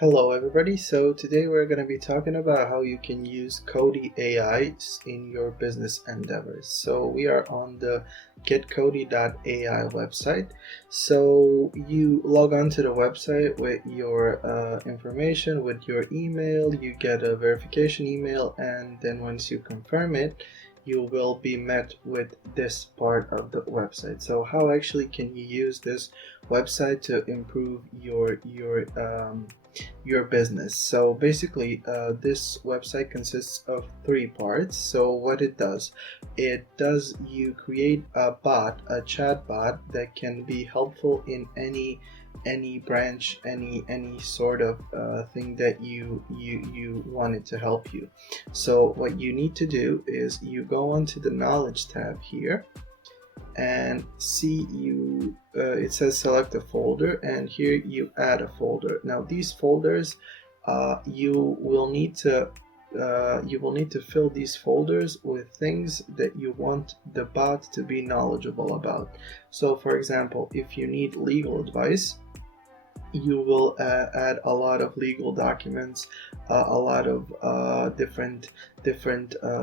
Hello everybody, so today we're going to be talking about how you can use cody.ai in your business endeavors. So we are on the cody.ai website. So you log on to the website with your information, with your email, you get a verification email, and then once you confirm it, you will be met with this part of the website. So how actually can you use this website to improve your business? So basically, this website consists of three parts. So what it does, you create a bot, a chat bot that can be helpful in any branch, any sort of thing that you want it to help you. So what you need to do is you go onto the knowledge tab here and see it says select a folder, and here you add a folder. Now these folders, you will need to fill these folders with things that you want the bot to be knowledgeable about. So for example, if you need legal advice, you will add a lot of legal documents, a lot of different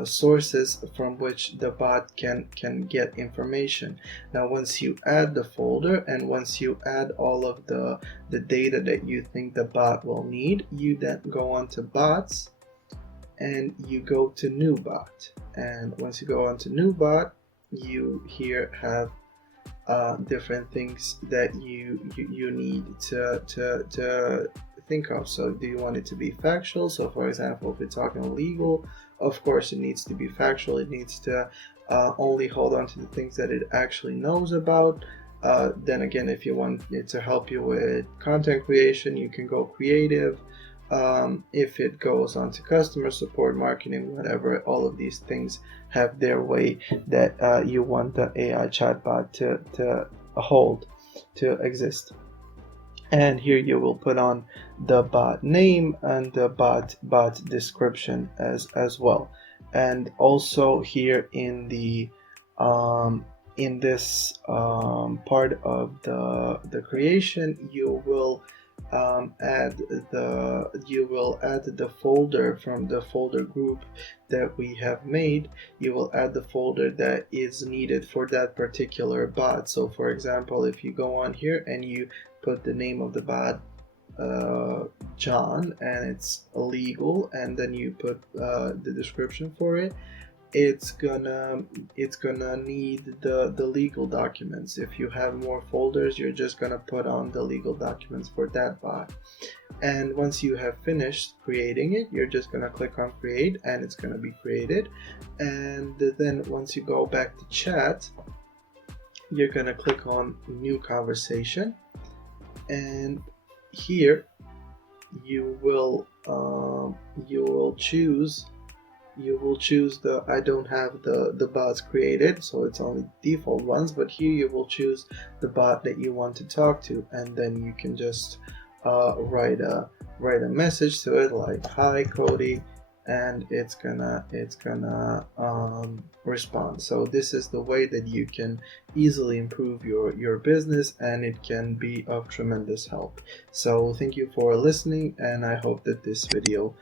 sources from which the bot can get information. Now once you add the folder and once you add all of the data that you think the bot will need, you then go on to bots and you go to new bot. And once you go on to new bot, you here have different things that you need to think of. So do you want it to be factual? So for example, if we're talking legal, of course it needs to be factual. It needs to only hold on to the things that it actually knows about. Then again, if you want it to help you with content creation, you can go creative. If it goes on to customer support, marketing, whatever, all of these things have their way that you want the AI chatbot to hold, to exist. And here you will put on the bot name and the bot description as well. And also here in the in this part of the creation, you will add the folder from the folder group that we have made. You will add the folder that is needed for that particular bot. So for example, if you go on here and you put the name of the bot John, and it's illegal, and then you put the description for it, it's gonna need the legal documents. If you have more folders, you're just gonna put on the legal documents for that bot. And once you have finished creating it, you're just gonna click on create and it's gonna be created. And then once you go back to chat, you're gonna click on new conversation, and here you will choose the I don't have the bots created, so it's only default ones, but here you will choose the bot that you want to talk to, and then you can just write a message to it like, hi Cody, and it's gonna respond. So this is the way that you can easily improve your business, and it can be of tremendous help. So thank you for listening, and I hope that this video